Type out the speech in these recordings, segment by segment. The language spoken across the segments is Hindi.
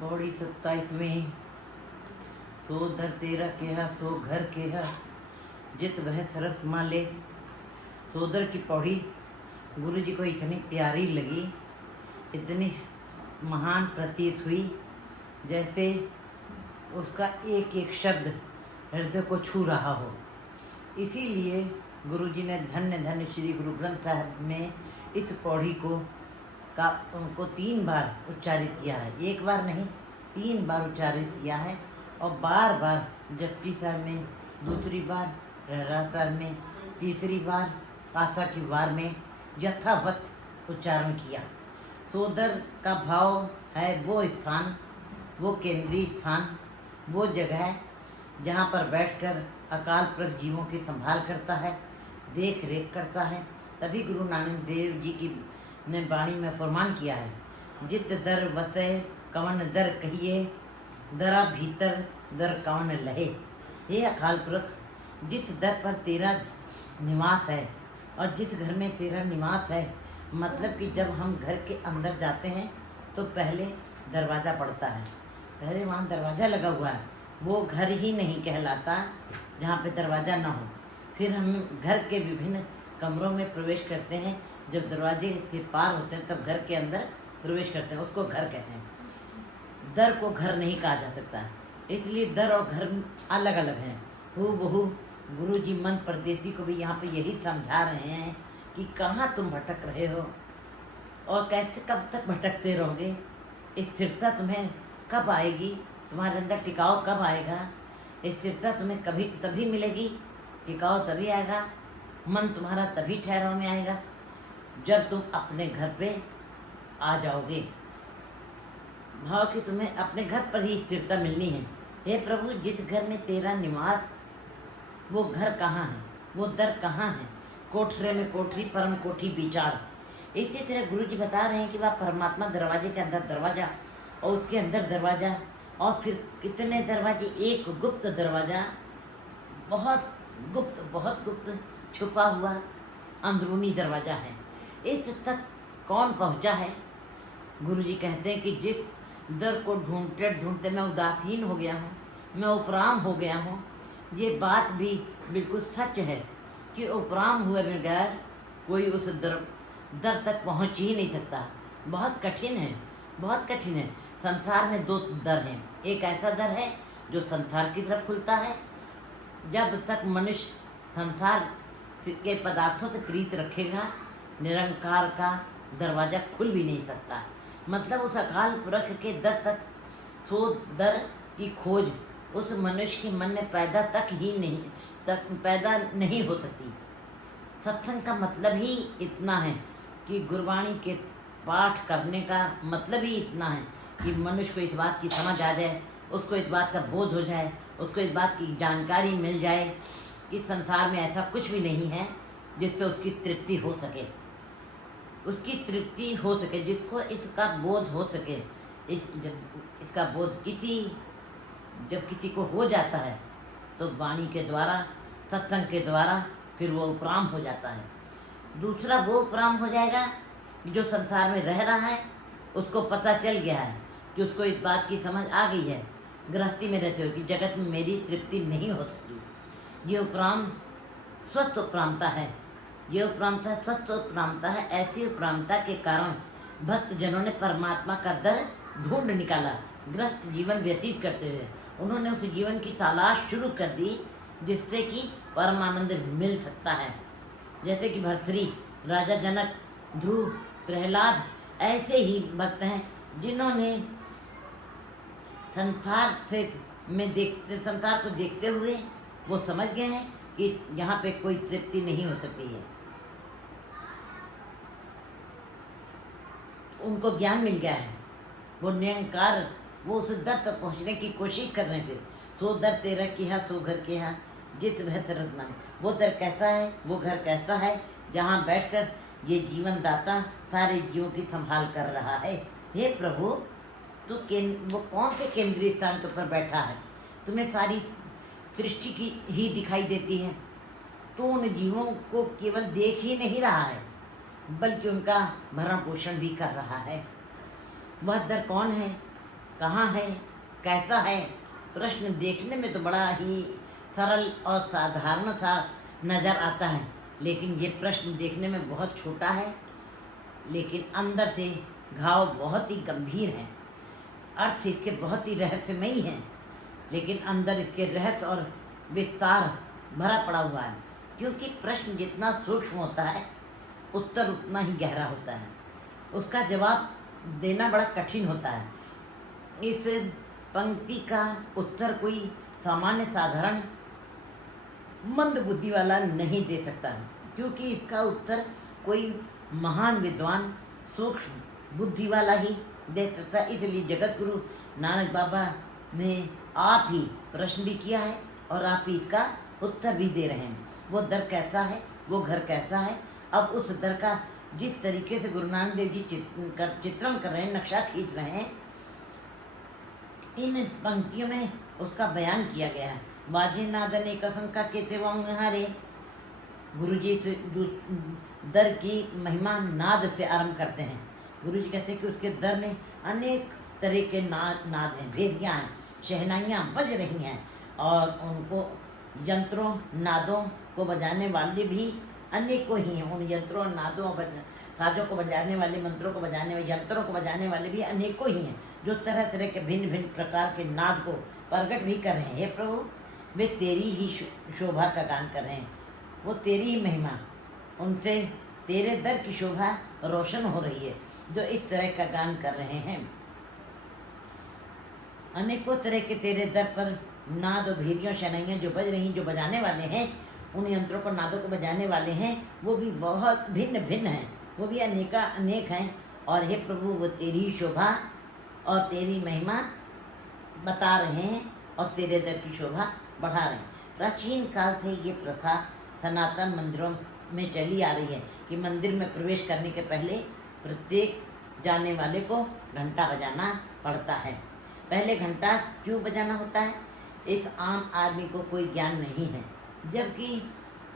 पौड़ी 27वीं। सो दर तेरा केहा सो घर केहा जित वह सरस माले। सोदर की पौड़ी गुरु जी को इतनी प्यारी लगी, इतनी महान प्रतीत हुई, जैसे उसका एक एक शब्द हृदय को छू रहा हो। इसीलिए गुरु जी ने धन्य धन्य श्री गुरु ग्रंथ साहब में इस पौड़ी को 3 बार उच्चारित किया है। एक बार नहीं, 3 बार उच्चारित किया है। और बार बार जपजी साहब में, दूसरी बार रहरास साहब में, तीसरी बार आस्था की वार में यथावत उच्चारण किया। सोदर का भाव है वो स्थान, वो केंद्रीय स्थान, वो जगह है जहाँ पर बैठकर अकाल पुरख जीवों की संभाल करता है, देख रेख करता है। तभी गुरु नानक देव जी की ने वाणी में फरमान किया है, जित दर वसै कवन दर कहिए, दरा भीतर दर कवन लहे। हे अकाल पुरख, जिस दर पर तेरा निवास है और जिस घर में तेरा निवास है, मतलब कि जब हम घर के अंदर जाते हैं तो पहले दरवाज़ा पड़ता है, पहले वहाँ दरवाज़ा लगा हुआ है, वो घर ही नहीं कहलाता जहाँ पे दरवाज़ा ना हो। फिर हम घर के विभिन्न कमरों में प्रवेश करते हैं, जब दरवाजे के पार होते हैं तब घर के अंदर प्रवेश करते हैं, उसको घर कहते हैं। दर को घर नहीं कहा जा सकता, इसलिए दर और घर अलग अलग हैं। हूबहू गुरु जी मन परदेसी को भी यहाँ पे यही समझा रहे हैं कि कहाँ तुम भटक रहे हो और कैसे कब तक भटकते रहोगे। स्थिरता तुम्हें कब आएगी, तुम्हारे अंदर टिकाव कब आएगा। स्थिरता तुम्हें कभी तभी मिलेगी, टिकाव तभी आएगा, मन तुम्हारा तभी ठहराव में आएगा जब तुम अपने घर पे आ जाओगे। भाव कि तुम्हें अपने घर पर ही स्थिरता मिलनी है। हे प्रभु, जिस घर में तेरा निवास, वो घर कहाँ है, वो दर कहाँ है। कोठरे में कोठरी परम कोठी विचार। इसी तरह गुरु जी बता रहे हैं कि वह परमात्मा दरवाजे के अंदर दरवाज़ा और उसके अंदर दरवाज़ा और फिर कितने दरवाजे, एक गुप्त दरवाज़ा, बहुत गुप्त छुपा हुआ अंदरूनी दरवाज़ा है। इस तक कौन पहुँचा है। गुरु जी कहते हैं कि जिस दर को ढूंढते ढूंढते मैं उदासीन हो गया हूँ, मैं उपराम हो गया हूँ। ये बात भी बिल्कुल सच है कि उपराम हुए बगैर कोई उस दर तक पहुँच ही नहीं सकता। बहुत कठिन है, बहुत कठिन है। संसार में 2 दर हैं। एक ऐसा दर है जो संसार की तरफ खुलता है। जब तक मनुष्य संसार के पदार्थों से प्रीत रखेगा, निरंकार का दरवाज़ा खुल भी नहीं सकता। मतलब उस अकाल पुरख के दर तक, सो दर की खोज उस मनुष्य के मन में पैदा नहीं हो सकती। सत्संग का मतलब ही इतना है कि गुरबाणी के पाठ करने का मतलब ही इतना है कि मनुष्य को इस बात की समझ आ जाए, उसको इस बात का बोध हो जाए, उसको इस बात की जानकारी मिल जाए कि संसार में ऐसा कुछ भी नहीं है जिससे उसकी तृप्ति हो सके, उसकी तृप्ति हो सके, जिसको इसका बोध हो सके। जब इसका बोध जब किसी को हो जाता है तो वाणी के द्वारा, सत्संग के द्वारा फिर वो उपराम हो जाता है। दूसरा वो उपराम हो जाएगा जो संसार में रह रहा है, उसको पता चल गया है कि उसको इस बात की समझ आ गई है गृहस्थी में रहते हुए कि जगत में मेरी तृप्ति नहीं हो सकती। ये उपराम स्वस्थ उपरामता है, ये उपरामता स्वस्थ उपरामता है। ऐसी उपरामता के कारण भक्त जनों ने परमात्मा का दर ढूंढ निकाला। गृहस्थ जीवन व्यतीत करते हुए उन्होंने उस जीवन की तलाश शुरू कर दी जिससे कि परमानंद मिल सकता है। जैसे कि भर्तृहरि, राजा जनक, ध्रुव, प्रहलाद ऐसे ही भक्त हैं जिन्होंने संसार को देखते हुए वो समझ गए हैं कि यहाँ पे कोई तृप्ति नहीं हो सकती है। उनको ज्ञान मिल गया है, वो निरंकार, वो उस दर तक पहुँचने की कोशिश कर रहे थे। सो दर तेरा किया सो घर किया जित वह तरस माने। वो दर कैसा है, वो घर कैसा है जहाँ बैठकर ये जीवन दाता सारे जीवों की संभाल कर रहा है। हे प्रभु, तू वो कौन से केंद्रीय स्थान के ऊपर बैठा है, तुम्हें सारी सृष्टि की ही दिखाई देती है। तो उन जीवों को केवल देख ही नहीं रहा है बल्कि उनका भरण पोषण भी कर रहा है। वह दर कौन है कहाँ है, कैसा है। प्रश्न देखने में तो बड़ा ही सरल और साधारण सा नज़र आता है, लेकिन ये प्रश्न देखने में बहुत छोटा है, लेकिन अंदर से घाव बहुत ही गंभीर हैं। अर्थ इसके बहुत ही रहस्यमयी हैं, लेकिन अंदर इसके रहस्य और विस्तार भरा पड़ा हुआ है। क्योंकि प्रश्न जितना सूक्ष्म होता है, उत्तर उतना ही गहरा होता है। उसका जवाब देना बड़ा कठिन होता है। इस पंक्ति का उत्तर कोई सामान्य साधारण मंद बुद्धि वाला नहीं दे सकता, क्योंकि इसका उत्तर कोई महान विद्वान सूक्ष्म बुद्धि वाला ही दे सकता। इसलिए जगत गुरु नानक बाबा ने आप ही प्रश्न भी किया है और आप ही इसका उत्तर भी दे रहे हैं। वो दर कैसा है, वो घर कैसा है। अब उस दर का जिस तरीके से गुरु नानक देव जी चित्रण कर रहे हैं, नक्शा खींच रहे हैं, इन पंक्तियों में उसका बयान किया गया है। वाजे नादन एक असंख्या केते हरे। गुरु जी दर की महिमा नाद से आरंभ करते हैं। गुरु जी कहते हैं कि उसके दर में अनेक तरह के नाद हैं, भेदियाँ हैं, शहनाइयाँ बज रही हैं, और उनको यंत्रों नादों को बजाने वाले भी अनेकों ही हैं। उन यंत्रों नादों साजों को बजाने वाले, मंत्रों को बजाने वाले, यंत्रों को बजाने वाले भी अनेकों ही हैं, जो तरह तरह के भिन्न भिन्न प्रकार के नाद को प्रकट भी कर रहे हैं। हे प्रभु, वे तेरी ही शोभा का गान कर रहे हैं, वो तेरी ही महिमा, उनसे तेरे दर की शोभा रोशन हो रही है, जो इस तरह का गान कर रहे हैं। अनेकों तरह के तेरे दर पर नाद और भीरियों शहनाइयाँ जो बज रही, जो बजाने वाले हैं, उन यंत्रों को नादों को बजाने वाले हैं, वो भी बहुत भिन्न भिन्न हैं, वो भी अनेक हैं। और हे प्रभु, वो तेरी ही शोभा और तेरी महिमा बता रहे हैं और तेरे दर की शोभा बढ़ा रहे हैं। प्राचीन काल से ये प्रथा सनातन मंदिरों में चली आ रही है कि मंदिर में प्रवेश करने के पहले प्रत्येक जाने वाले को घंटा बजाना पड़ता है। पहले घंटा क्यों बजाना होता है, इस आम आदमी को कोई ज्ञान नहीं है। जबकि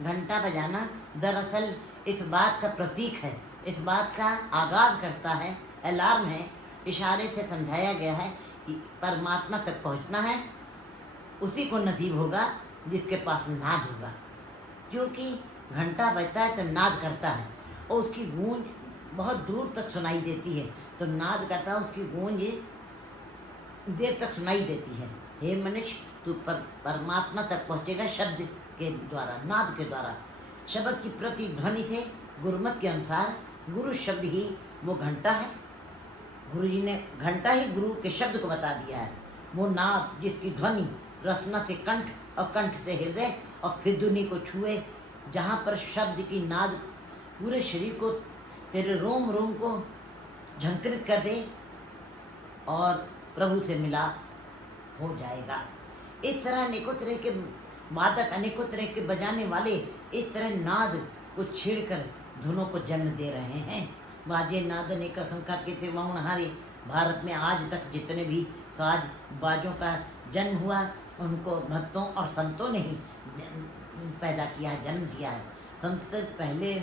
घंटा बजाना दरअसल इस बात का प्रतीक है, इस बात का आगाज़ करता है, अलार्म है, इशारे से समझाया गया है कि परमात्मा तक पहुंचना है, उसी को नसीब होगा जिसके पास नाद होगा। क्योंकि घंटा बजता है तो नाद करता है, और उसकी गूंज बहुत दूर तक सुनाई देती है, तो नाद करता है, उसकी गूंज देर तक सुनाई देती है। हे मनुष्य, तू परमात्मा तक पहुँचेगा शब्द के द्वारा, नाद के द्वारा। शब्द की प्रतिध्वनि से गुरुमत के अनुसार गुरु शब्द ही वो घंटा है। गुरु जी ने घंटा ही गुरु के शब्द को बता दिया है। वो नाद जिसकी ध्वनि रसना से कंठ और कंठ से हृदय और फिर दुनी को छुए, जहाँ पर शब्द की नाद पूरे शरीर को, तेरे रोम रोम को झंकृत कर दे और प्रभु से मिला हो जाएगा। इस तरह अनेकों तरह के वादक, अनेकों तरह के बजाने वाले इस तरह नाद को छेड़कर धुनों को जन्म दे रहे हैं। बाजे नाद अनेक असंख्या केते हरे। भारत में आज तक जितने भी साज बाजों का जन्म हुआ, उनको भक्तों और संतों ने ही पैदा किया, जन्म दिया है। संत पहले,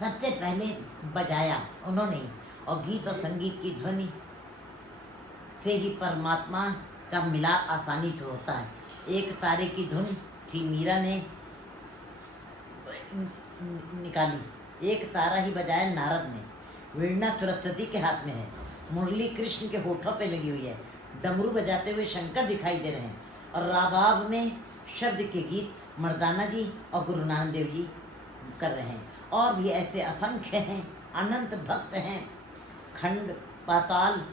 सबसे पहले बजाया उन्होंने, और गीत और संगीत की ध्वनि से ही परमात्मा का मिलाप आसानी से होता है। एक तारे की धुन थी, मीरा ने निकाली, एक तारा ही बजाया नारद ने। वीणा सरस्वती के हाथ में है, मुरली कृष्ण के होठों पे लगी हुई है, डमरू बजाते हुए शंकर दिखाई दे रहे हैं, और राबाब में शब्द के गीत मर्दाना जी और गुरु नानक देव जी कर रहे हैं। और भी ऐसे असंख्य हैं, अनंत भक्त हैं। खंड पाताल,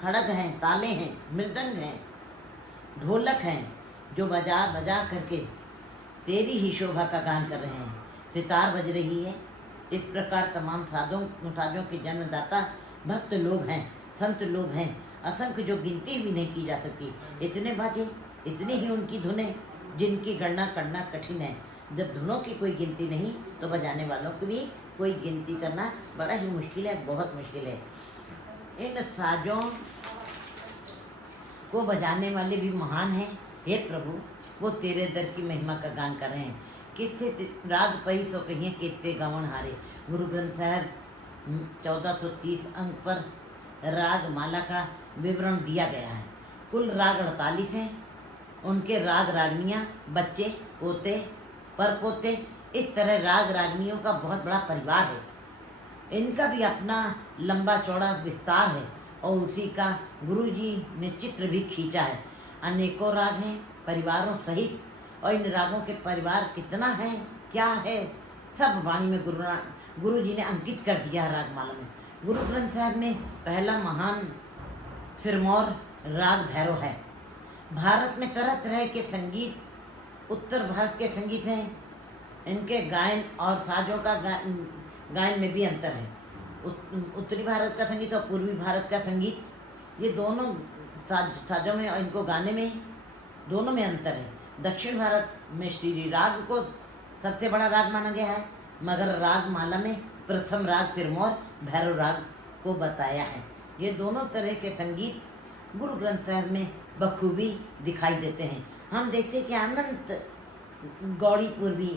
खड़ग हैं, ताले हैं, मृदंग हैं, ढोलक हैं, जो बजा बजा करके तेरी ही शोभा का गान कर रहे हैं। सितार बज रही है। इस प्रकार तमाम साजों के जन्मदाता भक्त लोग हैं, संत लोग हैं, असंख्य, जो गिनती भी नहीं की जा सकती। इतने बाजे, इतनी ही उनकी धुनें, जिनकी गणना करना कठिन है। जब धुनों की कोई गिनती नहीं, तो बजाने वालों की भी कोई गिनती करना बड़ा ही मुश्किल है, बहुत मुश्किल है। इन साजों को बजाने वाले भी महान हैं। हे प्रभु, वो तेरे दर की महिमा का गान कर रहे हैं। कितने राग पई सो कहिए कितने गवन हारे। गुरु ग्रंथ साहब 1430 अंक पर राग माला का विवरण दिया गया है। कुल राग 48 हैं। उनके राग रागनियाँ, बच्चे, पोते, परपोते, इस तरह राग रागनियों का बहुत बड़ा परिवार है। इनका भी अपना लंबा चौड़ा विस्तार है और उसी का गुरुजी ने चित्र भी खींचा है। अनेकों राग हैं परिवारों सहित, और इन रागों के परिवार कितना है, क्या है, सब वाणी में गुरुजी ने अंकित कर दिया है रागमाला में। गुरु ग्रंथ साहब में पहला महान सिरमौर राग भैरव है। भारत में तरह तरह के संगीत, उत्तर भारत के संगीत हैं, इनके गायन और साजों का गायन में भी अंतर है। उत्तरी भारत का संगीत और पूर्वी भारत का संगीत, ये दोनों साजों में और इनको गाने में दोनों में अंतर है। दक्षिण भारत में श्री राग को सबसे बड़ा राग माना गया है, मगर राग माला में प्रथम राग सिरमौर भैरव राग को बताया है। ये दोनों तरह के संगीत गुरु ग्रंथ साहब में बखूबी दिखाई देते हैं। हम देखते हैं कि अनंत गौड़ी पूर्वी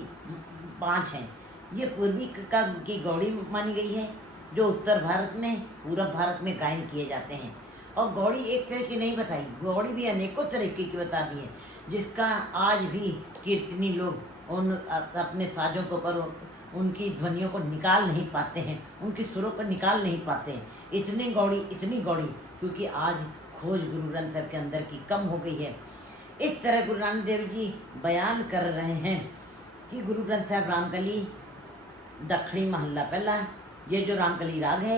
5 हैं। ये पूर्वी की गौड़ी मानी गई है, जो उत्तर भारत में, पूरब भारत में गायन किए जाते हैं। और गौड़ी एक तरह की नहीं बताई, गौड़ी भी अनेकों तरीके की बता दी है, जिसका आज भी कीर्तनी लोग उन अपने साजों के ऊपर उनकी ध्वनियों को निकाल नहीं पाते हैं, उनकी सुरों को निकाल नहीं पाते हैं। इतनी गौड़ी, क्योंकि आज खोज गुरु ग्रंथ साहब के अंदर की कम हो गई है। इस तरह गुरु नानक देव जी बयान कर रहे हैं कि गुरु ग्रंथ साहब रामकली दक्षिणी महल्ला पहला, ये जो रामकली राग है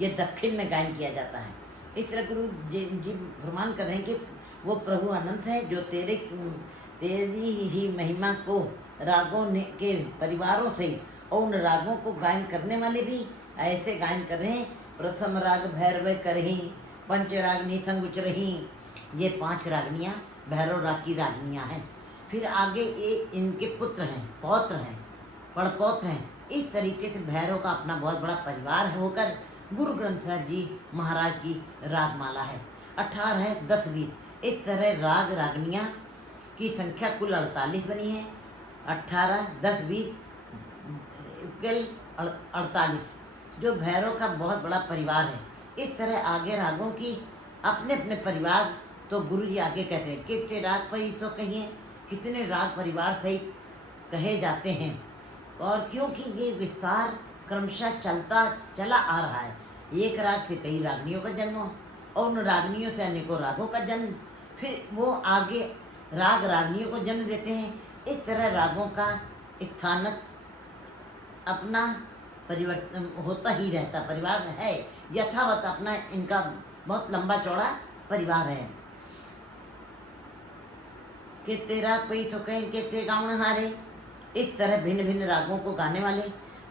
ये दक्षिण में गायन किया जाता है। इस तरह गुरु जी फरमान कर रहे हैं कि वो प्रभु अनंत है, जो तेरी ही महिमा को रागों ने के परिवारों से और उन रागों को गायन करने वाले भी ऐसे गायन कर रहे हैं। प्रथम राग भैरव करही, पंचरागनी संग उचरही, ये 5 रागनियाँ भैरव राग की रागनियाँ हैं। फिर आगे ये इनके पुत्र हैं, पौत्र हैं, पड़पौत्र हैं। इस तरीके से भैरव का अपना बहुत बड़ा परिवार होकर गुरु ग्रंथ साहब जी महाराज की रागमाला है। 18 है 10 20, इस तरह राग रागनियाँ की संख्या कुल 48 बनी है। 18 10 20 कुल 48, जो भैरव का बहुत बड़ा परिवार है। इस तरह आगे रागों की अपने अपने परिवार, तो गुरु जी आगे कहते हैं कितने राग पई तो कहिए, कितने राग परिवार सहित कहे जाते हैं। और क्योंकि ये विस्तार क्रमशः चला आ रहा है, एक राग से कई रागनियों का जन्म और उन रागनियों से अनेकों रागों का जन्म, फिर वो आगे राग रागनियों को जन्म देते हैं। इस तरह रागों का स्थानक अपना परिवर्तन होता ही रहता, परिवार है यथावत अपना, इनका बहुत लंबा चौड़ा परिवार है। कितने राग पई तो कहीं कितने गाउन हारे। इस तरह भिन्न भिन्न रागों को गाने वाले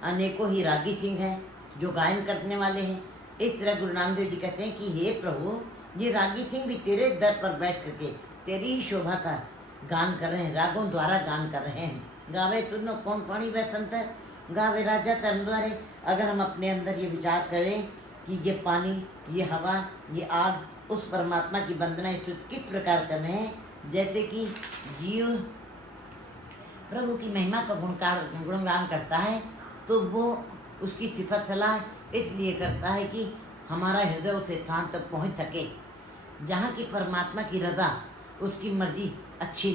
अनेकों ही रागी सिंह हैं, जो गायन करने वाले हैं। इस तरह गुरु नानक देव जी कहते हैं कि हे प्रभु, ये रागी सिंह भी तेरे दर पर बैठ करके तेरी ही शोभा का गान कर रहे हैं, रागों द्वारा गान कर रहे हैं। गावे तुनो कौन पानी वह संतर, गावे राजा तन द्वारे। अगर हम अपने अंदर ये विचार करें कि ये पानी, ये हवा, ये आग, उस परमात्मा की वंदना स्तुति किस प्रकार कर रहे हैं, जैसे कि जीव प्रभु की महिमा का गुणगान करता है, तो वो उसकी सिफत सलाह इसलिए करता है कि हमारा हृदय उस स्थान तक पहुंच सके जहाँ की परमात्मा की रज़ा, उसकी मर्जी अच्छी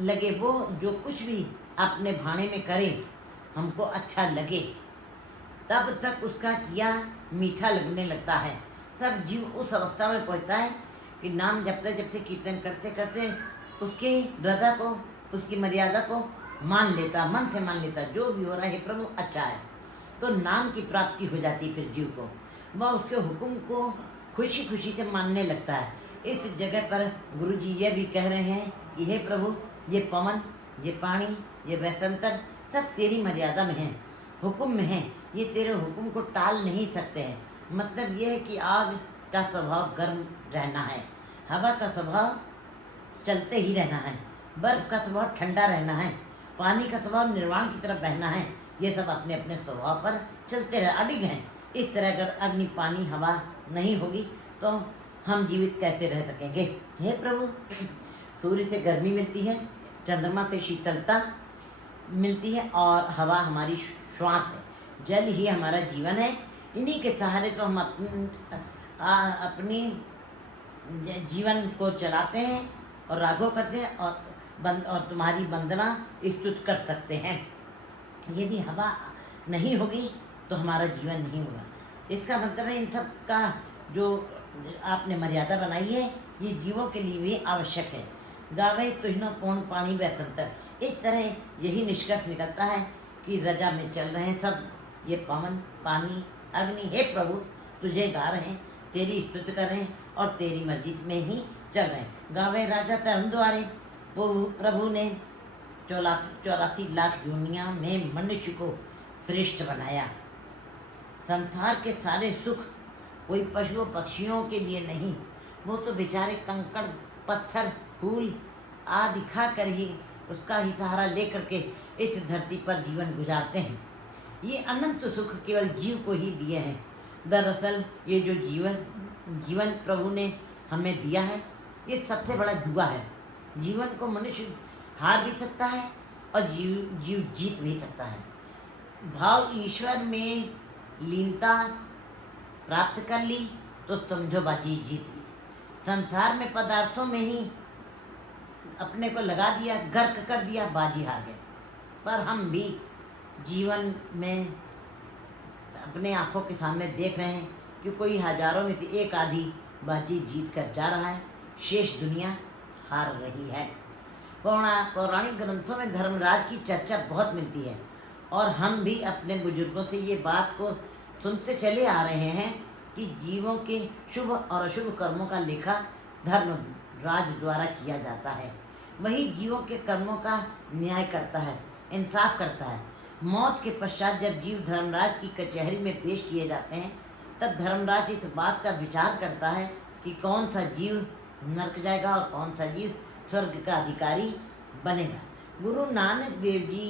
लगे। वो जो कुछ भी अपने भाने में करे हमको अच्छा लगे, तब तक उसका किया मीठा लगने लगता है। तब जीव उस अवस्था में पहुंचता है कि नाम जपते जपते कीर्तन करते करते उसकी रज़ा को, उसकी मर्यादा को मान लेता, मन से मान लेता, जो भी हो रहा है प्रभु अच्छा है। तो नाम की प्राप्ति हो जाती फिर जीव को, वह उसके हुक्म को खुशी खुशी से मानने लगता है। इस जगह पर गुरु जी ये भी कह रहे हैं कि हे प्रभु, ये पवन, ये पानी, ये वसंतर सब तेरी मर्यादा में हैं, हुक्म में हैं, ये तेरे हुक्म को टाल नहीं सकते हैं। मतलब ये है कि आग का स्वभाव गर्म रहना है, हवा का स्वभाव चलते ही रहना है, बर्फ का स्वभाव ठंडा रहना है, पानी का स्वभाव निर्वाण की तरफ बहना है। ये सब अपने अपने स्वभाव पर चलते रह अडिग हैं। इस तरह अगर अग्नि, पानी, हवा नहीं होगी तो हम जीवित कैसे रह सकेंगे। हे प्रभु, सूर्य से गर्मी मिलती है, चंद्रमा से शीतलता मिलती है और हवा हमारी श्वास है। जल ही हमारा जीवन है। इन्हीं के सहारे तो हम अपनी जीवन को चलाते हैं और राघव करते हैं और तुम्हारी वंदना स्तुत कर सकते हैं। यदि हवा नहीं होगी तो हमारा जीवन नहीं होगा। इसका मतलब है इन सब का जो आपने मर्यादा बनाई है ये जीवों के लिए भी आवश्यक है। गावे तुझनो पूर्ण पानी बसंतर। इस तरह यही निष्कर्ष निकलता है कि रजा में चल रहे हैं सब ये पवन पानी अग्नि। हे प्रभु तुझे गा रहे हैं, तेरी स्तुति कर रहे हैं और तेरी मर्जी में ही चल रहे हैं। गावे राजा तरुण द्वारे प्रभु ने 84 लाख दुनिया में मनुष्य को श्रेष्ठ बनाया। संसार के सारे सुख कोई पशुओं पक्षियों के लिए नहीं, वो तो बेचारे कंकड़ पत्थर फूल आदि खा कर ही उसका ही सहारा लेकर के इस धरती पर जीवन गुजारते हैं। ये अनंत सुख केवल जीव को ही दिए हैं। दरअसल ये जो जीवन प्रभु ने हमें दिया है ये सबसे बड़ा जुआ है। जीवन को मनुष्य हार भी सकता है और जीव जीत भी सकता है। भाव ईश्वर में लीनता प्राप्त कर ली तो समझो बाजी जीत ली। संसार में पदार्थों में ही अपने को लगा दिया, गर्क कर दिया, बाजी हार गए। पर हम भी जीवन में अपने आंखों के सामने देख रहे हैं कि कोई हजारों में से एक आधी बाजी जीत कर जा रहा है, शेष दुनिया हार रही है। पौराणिक ग्रंथों में धर्मराज की चर्चा बहुत मिलती है और हम भी अपने बुजुर्गों से ये बात को सुनते चले आ रहे हैं कि जीवों के शुभ और अशुभ कर्मों का लेखा धर्मराज द्वारा किया जाता है। वही जीवों के कर्मों का न्याय करता है, इंसाफ करता है। मौत के पश्चात जब जीव धर्मराज की कचहरी में पेश किए जाते हैं तब धर्मराज इस बात का विचार करता है कि कौन सा जीव नरक जाएगा और कौन सा जीव स्वर्ग का अधिकारी बनेगा। गुरु नानक देव जी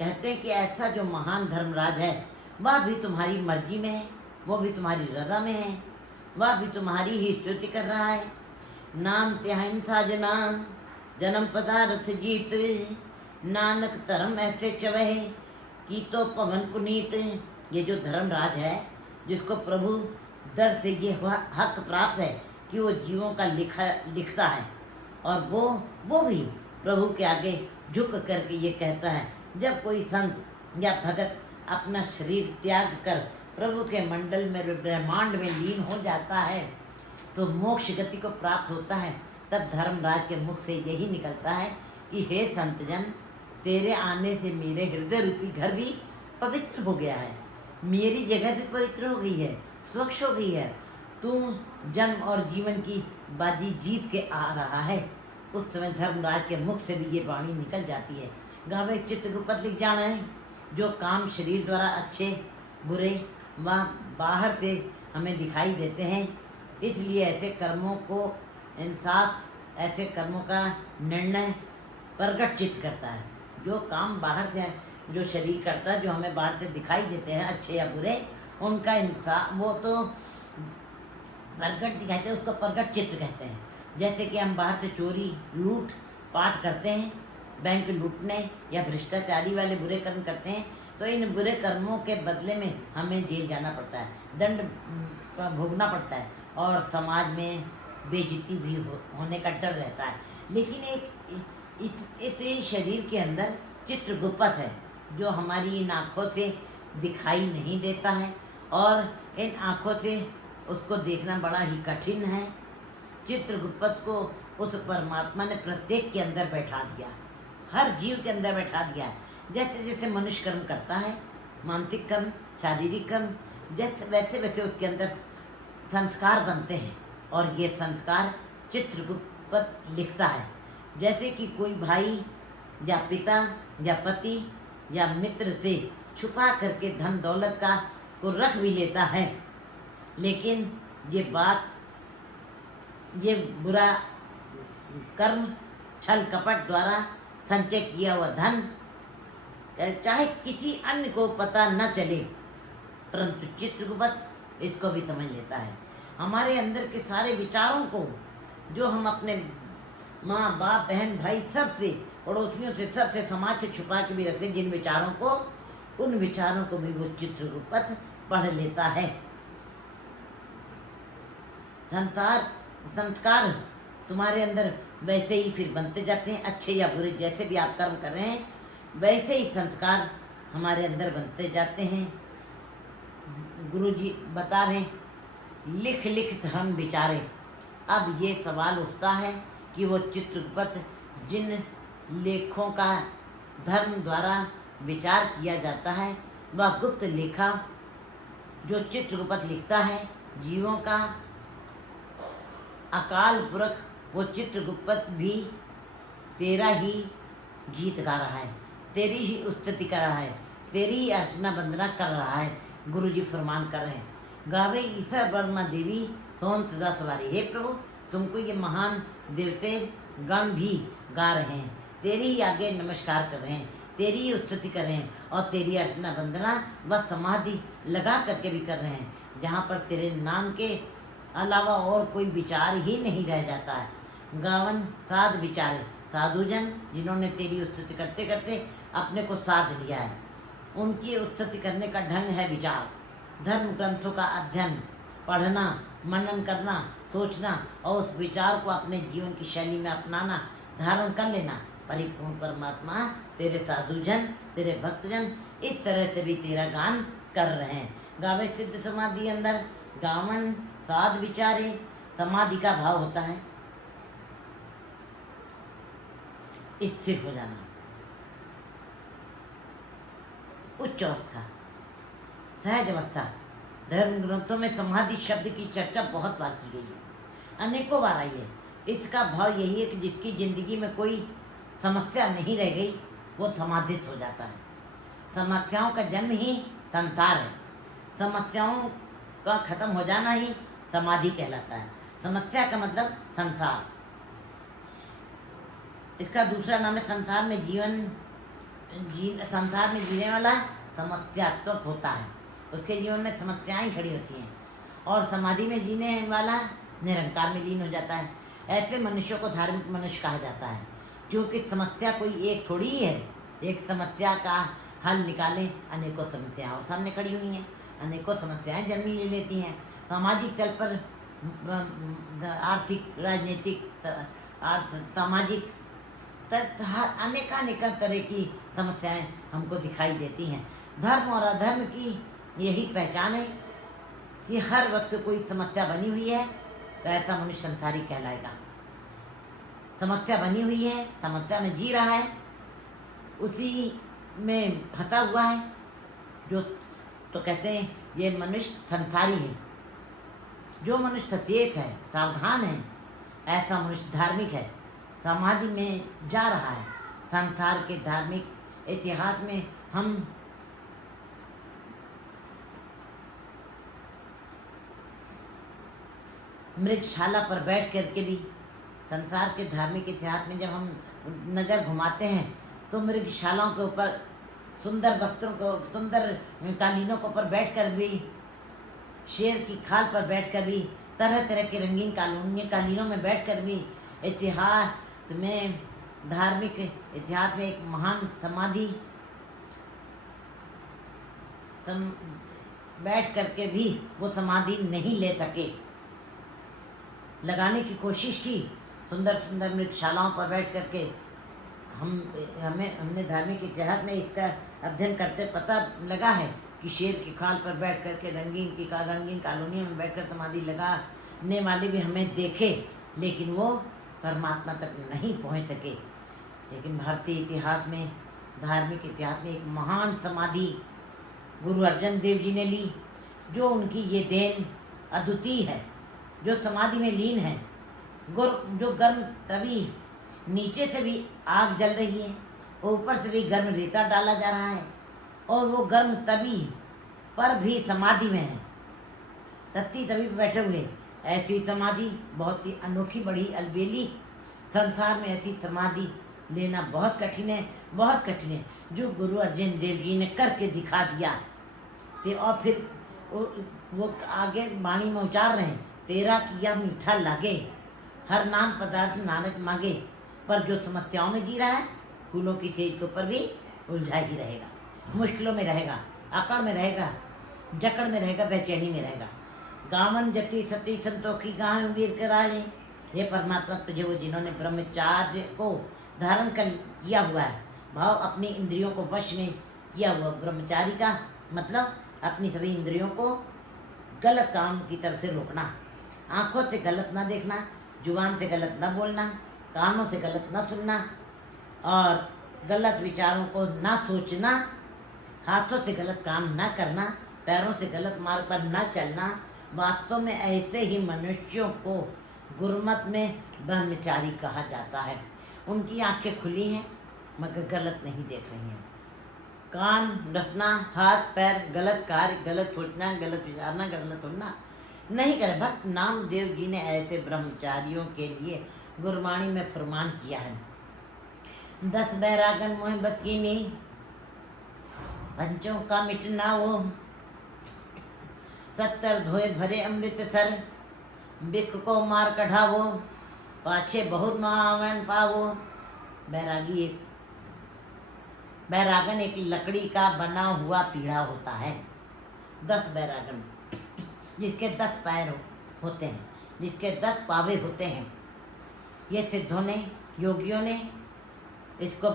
कहते हैं कि ऐसा जो महान धर्मराज है वह भी तुम्हारी मर्जी में है, वो भी तुम्हारी रजा में है, वह भी तुम्हारी ही स्तुति कर रहा है। नाम त्याहिन था जना जन्म पदार्थ जीत, नानक धर्म ऐसे चवहे की तो पवन पुनीत। ये जो धर्मराज है जिसको प्रभु दर से ये हक प्राप्त है कि वो जीवों का लिखता है और वो भी प्रभु के आगे झुक करके ये कहता है। जब कोई संत या भगत अपना शरीर त्याग कर प्रभु के मंडल में ब्रह्मांड में लीन हो जाता है तो मोक्ष गति को प्राप्त होता है। तब धर्मराज के मुख से यही निकलता है कि हे संतजन, तेरे आने से मेरे हृदय रूपी घर भी पवित्र हो गया है, मेरी जगह भी पवित्र हो गई है, स्वच्छ हो गई है। तू जन्म और जीवन की बाजी जीत के आ रहा है। उस समय धर्मराज के मुख से भी ये वाणी निकल जाती है। गावे चित्रगुप्त लिख जाना है, जो काम शरीर द्वारा अच्छे बुरे वह बाहर से हमें दिखाई देते हैं, इसलिए ऐसे कर्मों को इंसाफ, ऐसे कर्मों का निर्णय प्रगट चित्त करता है। जो काम बाहर से जो शरीर करता है, जो हमें बाहर से दिखाई देते हैं अच्छे या बुरे, उनका इंसाफ वो तो प्रगट दिखाते हैं, उसको प्रगट चित्त कहते हैं। जैसे कि हम बाहर से चोरी लूट पाट करते हैं, बैंक लूटने या भ्रष्टाचारी वाले बुरे कर्म करते हैं, तो इन बुरे कर्मों के बदले में हमें जेल जाना पड़ता है, दंड भोगना पड़ता है और समाज में बेइज्जती भी होने का डर रहता है। लेकिन इस शरीर के अंदर चित्रगुप्त है जो हमारी इन आँखों से दिखाई नहीं देता है और इन आँखों से उसको देखना बड़ा ही कठिन है। चित्रगुप्त को उस परमात्मा ने प्रत्येक के अंदर बैठा दिया, हर जीव के अंदर बैठा दिया है। जैसे जैसे मनुष्य कर्म करता है, मानसिक कर्म, शारीरिक कर्म, जैसे वैसे वैसे उसके अंदर संस्कार बनते हैं और ये संस्कार चित्रगुप्त लिखता है। जैसे कि कोई भाई या पिता या पति या मित्र से छुपा करके धन दौलत का को रख भी लेता है, लेकिन ये बुरा कर्म छल कपट द्वारा संचय किया हुआ धन चाहे किसी अन्य को पता न चले, परंतु चित्रगुप्त इसको भी समझ लेता है। हमारे अंदर के सारे विचारों को जो हम अपने माँ बाप बहन भाई सबसे, पड़ोसियों से, सबसे, समाज से छुपा के भी रखते जिन विचारों को, उन विचारों को भी वो चित्रगुप्त पढ़ लेता है। संस्कार तुम्हारे अंदर वैसे ही फिर बनते जाते हैं, अच्छे या बुरे, जैसे भी आप कर्म कर रहे हैं वैसे ही संस्कार हमारे अंदर बनते जाते हैं। गुरु जी बता रहे लिख लिख धर्म विचारे। अब ये सवाल उठता है कि वो चित्रगुप्त जिन लेखों का धर्म द्वारा विचार किया जाता है, वह गुप्त लेखा जो चित्रगुप्त लिखता है जीवों का, अकाल पुरख वो चित्रगुप्त भी तेरा ही गीत गा रहा है, तेरी ही स्तुति कर रहा है, तेरी ही अर्चना वंदना कर रहा है। गुरु जी फरमान कर रहे हैं, गावे ईसा वर्मा देवी सोन तदा सवारी। हे प्रभु, तुमको ये महान देवते गण भी गा रहे हैं, तेरी ही आगे नमस्कार कर रहे हैं, तेरी ही स्तुति कर रहे हैं और तेरी अर्चना वंदना व समाधि लगा करके भी कर रहे हैं, जहाँ पर तेरे नाम के अलावा और कोई विचार ही नहीं रह जाता है। गावन साध विचारे, साधुजन जिन्होंने तेरी स्तुति करते करते अपने को साध लिया है, उनकी स्तुति करने का ढंग है विचार। धर्म ग्रंथों का अध्ययन, पढ़ना, मनन करना, सोचना और उस विचार को अपने जीवन की शैली में अपनाना, धारण कर लेना। परिपूर्ण परमात्मा तेरे साधुजन, तेरे भक्तजन इस तरह से भी तेरा गान कर रहे हैं। गावे सिद्ध समाधि अंदर गावन साध विचारे, समाधि का भाव होता है स्थिर हो जाना, उच्च अवस्था, सहज अवस्था। धर्म ग्रंथों में समाधि शब्द की चर्चा बहुत बार की गई है, अनेकों बार आई है। इसका भाव यही है कि जिसकी जिंदगी में कोई समस्या नहीं रह गई वो समाधित हो जाता है। समस्याओं का जन्म ही संसार है, समस्याओं का खत्म हो जाना ही समाधि कहलाता है। समस्या का मतलब संसार, इसका दूसरा नाम है संसार में संसार में जीने वाला समस्यात्मक होता है, उसके जीवन में समस्याएं खड़ी होती हैं। और समाधि में जीने वाला निरंकार में लीन हो जाता है। ऐसे मनुष्यों को धार्मिक मनुष्य कहा जाता है, क्योंकि समस्या कोई एक थोड़ी ही है। एक समस्या का हल निकाले, अनेकों समस्याएं और सामने खड़ी हुई हैं, अनेकों समस्याएं जन्म ले लेती हैं। सामाजिक तल पर आर्थिक, राजनीतिक, सामाजिक अनेक तरह की समस्याएं हमको दिखाई देती हैं। धर्म और अधर्म की यही पहचान है कि हर वक्त कोई समस्या बनी हुई है तो ऐसा मनुष्य संसारी कहलाएगा। समस्या बनी हुई है, समस्या में जी रहा है, उसी में फंसा हुआ है जो, तो कहते हैं ये मनुष्य संसारी है। जो मनुष्य सचेत है, सावधान है, ऐसा मनुष्य धार्मिक है, समाधि में जा रहा है। संसार के धार्मिक इतिहास में हम मृगशाला पर बैठ करके भी, संसार के धार्मिक इतिहास में जब हम नज़र घुमाते हैं तो मृगशालाओं के ऊपर सुंदर वस्त्रों को, सुंदर कालीनों के ऊपर बैठकर भी, शेर की खाल पर बैठकर भी, तरह तरह के रंगीन कालीनों में बैठकर भी इतिहास में, धार्मिक इतिहास में एक महान समाधि बैठ करके भी वो समाधि नहीं ले सके। लगाने की कोशिश की, सुंदर सुंदर मृगशालाओं पर बैठ करके हमने धार्मिक इतिहास में इसका अध्ययन करते पता लगा है कि शेर की खाल पर बैठ करके रंगीन कॉलोनियों में बैठकर समाधि लगाने वाले भी हमें देखे, लेकिन वो परमात्मा तक नहीं पहुंच सके। लेकिन भारतीय इतिहास में, धार्मिक इतिहास में एक महान समाधि गुरु अर्जन देव जी ने ली, जो उनकी ये देन अद्वितीय है, जो समाधि में लीन है। जो गर्म तवी, नीचे से भी आग जल रही है, ऊपर से भी गर्म रेता डाला जा रहा है, और वो गर्म तवी पर भी समाधि में है, तत्ती तवी पर बैठे हुए। ऐसी समाधि बहुत ही अनोखी, बड़ी अलबेली। संसार में ऐसी समाधि लेना बहुत कठिन है, बहुत कठिन है। जो गुरु अर्जन देव जी ने करके दिखा दिया, तो और फिर वो आगे वाणी में उचार रहे हैं, तेरा किया मीठा लगे, हर नाम पदार्थ नानक मांगे, पर जो समस्याओं में जी रहा है फूलों की तेज के ऊपर भी उलझा ही रहेगा, मुश्किलों में रहेगा, अकड़ में रहेगा, जकड़ में रहेगा, बेचैनी में रहेगा। गावन जति सती संतोखी गाँव वीर कराए। हे परमात्मा, तुझे वो जिन्होंने ब्रह्मचार्य को धारण कर किया हुआ है, भाव अपनी इंद्रियों को वश में किया हुआ। ब्रह्मचारी का मतलब अपनी सभी इंद्रियों को गलत काम की तरफ से रोकना, आंखों से गलत ना देखना, जुबान से गलत ना बोलना, कानों से गलत ना सुनना और गलत विचारों को ना सोचना, हाथों से गलत काम ना करना, पैरों से गलत मार्ग पर ना चलना। वास्तव में ऐसे ही मनुष्यों को गुरमत में ब्रह्मचारी कहा जाता है। उनकी आंखें खुली हैं मगर गलत नहीं देख रही हैं, कान डसना, हाथ पैर गलत कार्य, गलत सोचना, गलत विचारना, गलत सुनना नहीं करे। भक्त नामदेव जी ने ऐसे ब्रह्मचारियों के लिए गुरबाणी में फरमान किया है। 10 बैरागन मोह बस की नहीं, पंचों का मिटना वो, 70 धोए भरे अमृत सर, बिक को मार कढ़ावो, पाछे बहुत नावन पावो। बैरागन एक लकड़ी का बना हुआ पीढ़ा होता है। 10 बैरागन, जिसके 10 पैर होते हैं, जिसके 10 पावे होते हैं। ये सिद्धों ने, योगियों ने इसको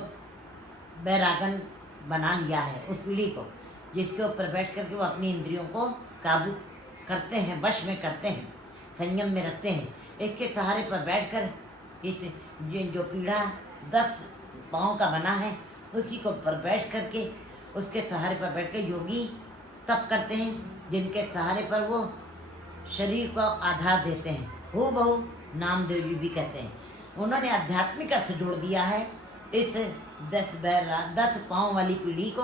बैरागन बना लिया है, उस पीढ़ी को, जिसके ऊपर बैठ करके वो अपनी इंद्रियों को काबू करते हैं, वश में करते हैं, संयम में रखते हैं। इसके सहारे पर बैठकर इस जो पीढ़ा 10 पाँव का बना है, उसी को पर बैठ करके, उसके सहारे पर बैठ कर योगी तप करते हैं, जिनके सहारे पर वो शरीर को आधार देते हैं। हो बहु नामदेव जी भी कहते हैं। उन्होंने आध्यात्मिक अर्थ जोड़ दिया है। इस 10 पाँव वाली पीढ़ी को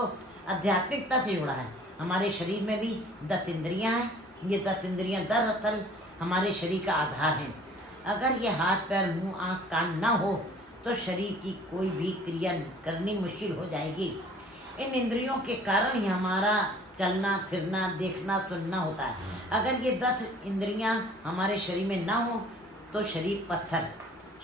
आध्यात्मिकता से जोड़ा है। हमारे शरीर में भी 10 इंद्रियां हैं। ये 10 इंद्रियां दरअसल हमारे शरीर का आधार हैं। अगर ये हाथ पैर मुंह आँख कान ना हो तो शरीर की कोई भी क्रिया करनी मुश्किल हो जाएगी। इन इंद्रियों के कारण ही हमारा चलना फिरना, देखना सुनना होता है। अगर ये 10 इंद्रियां हमारे शरीर में ना हो तो शरीर पत्थर,